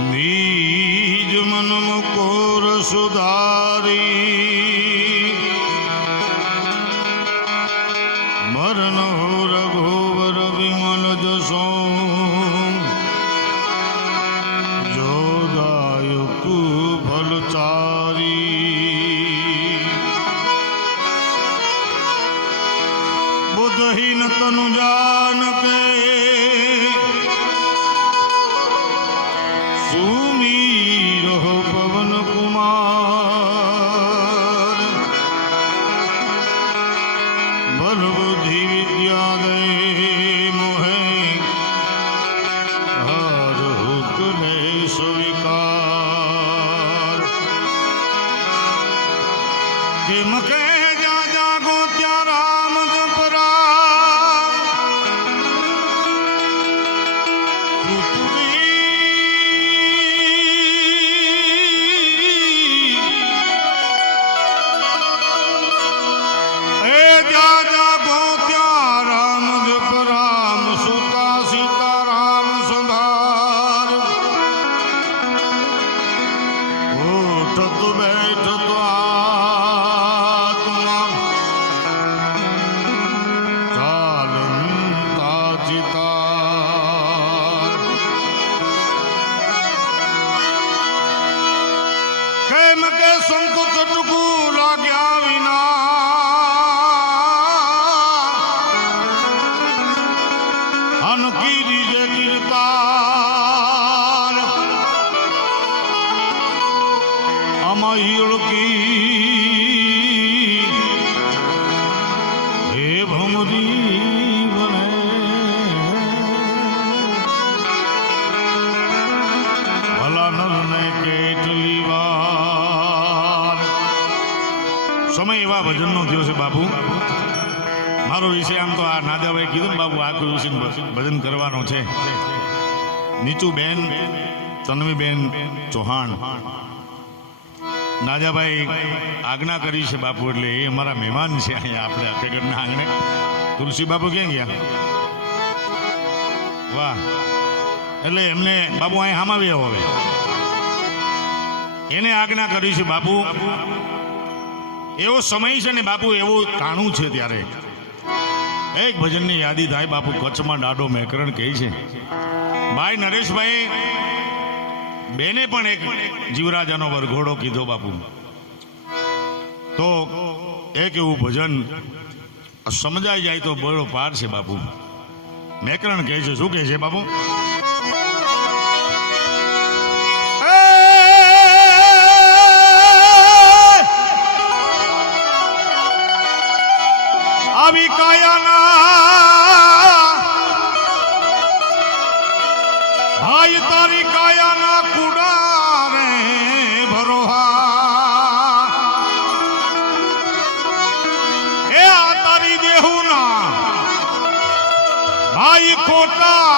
નીજ મન મુકોર સુધારી સમય એવા ભજનનો થયો છે, બાપુ. મારો વિષય આમ તો આ નાદાભાઈ કીધું ને, બાપુ, આ કોઈ વિષય ભજન કરવાનો છે. નીચું બેન તન્વી બેન ચૌહાણ. નાજાભાઈ, આજ્ઞા કરી છે બાપુ, એટલે એ અમારા મહેમાન છે અહીંયા આપણે અકેગરના આંગણે. તુલસી બાપુ ક્યાં ગયા? વાહ. એટલે એમને બાપુ અહીં હામાવી હવે. એને આજ્ઞા કરી છે બાપુ, એવો સમય છે ને બાપુ, એવું કાણું છે ત્યારે. એક ભજનની યાદી થાય બાપુ, કચ્છમાં ડાડો મેકરણ કહે છે. ભાઈ નરેશભાઈ બેને પણ એક જીવરાજાનો વરઘોડો કીધો બાપુ. તો એક એવું ભજન સમજાઈ જાય તો બળો પાર છે બાપુ. મેકરણ કહે છે, શું કહે છે બાપુ? આવી કાયાના ભાઈ તારી કાયાના કુડા રે ભરોહા. એ આ તારી દેહુના ભાઈ ખોટા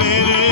मेरे